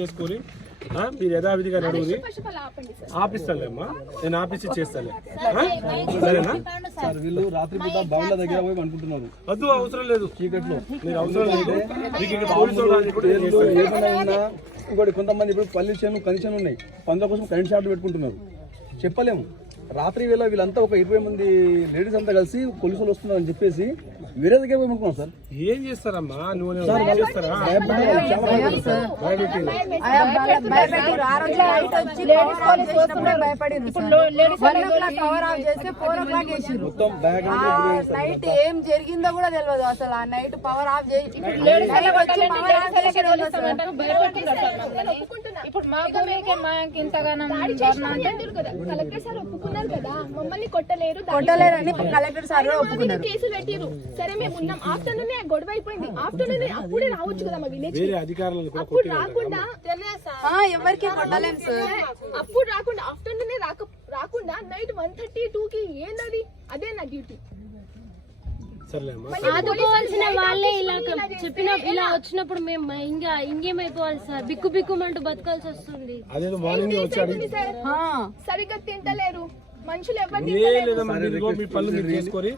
చేసుకొని మీరు యథావిధిగా నడువుని ఆపిస్తాలేమ్మా, నేను ఆపిసి చేస్తాలే, సరేనా? వీళ్ళు రాత్రి పూట బావుల దగ్గర పోయి అనుకుంటున్నారు. వద్దు, అవసరం లేదు, చీకట్లో మీరు అవసరం లేదు. ఇంకోటి కొంతమంది ఇప్పుడు పొల్యూషన్ కనెక్షన్ ఉన్నాయి, పందుల కోసం కరెంట్ షాప్లు పెట్టుకుంటున్నారు. చెప్పలేము. రాత్రి వేళ వీళ్ళంతా ఒక 20 మంది లేడీస్ అంతా కలిసి పోలీసులు వస్తున్నారు అని చెప్పేసి వేరే దగ్గర పోయి అనుకున్నాం సార్. ఏం చేస్తారమ్మా నువ్వు చేస్తారా? నైట్ ఏం జరిగిందో కూడా తెలియదు అసలు. ఆ నైట్ పవర్ ఆఫ్ చేసి ఇప్పుడు మాకు ఇంతగానో కలెక్టర్ సార్ ఒప్పుకున్నారు కదా, మమ్మల్ని కొట్టలేరని కలెక్టర్ సార్ ఒప్పుకున్నారు. కేసులు పెట్టిరు. సరే మేము ఉన్నాం. ఆఫ్టర్నూన్ గొడవ అయిపోయింది. ఆఫ్టర్నూన్ అప్పుడే రావచ్చు కదా మా విలేజ్. అప్పుడు రాకుండా ఎవరికి కొట్టలేము సార్. అప్పుడు రాకుండా ఆఫ్టర్నూన్ రాకుండా నైట్ 1:32కి ఏందది? అదే నా డ్యూటీ. ఆదుకోవాల్సిన వాళ్ళే ఇలా చెప్పిన ఇలా వచ్చినప్పుడు మేము ఇంకేమైపోవాలి సార్? బిక్కు బిక్కుమంటూ బతకాల్సి వస్తుంది. సరిగ్గా తింటలేరు మనుషులు. ఎవరు మీ పనులు మీరు చేసుకొని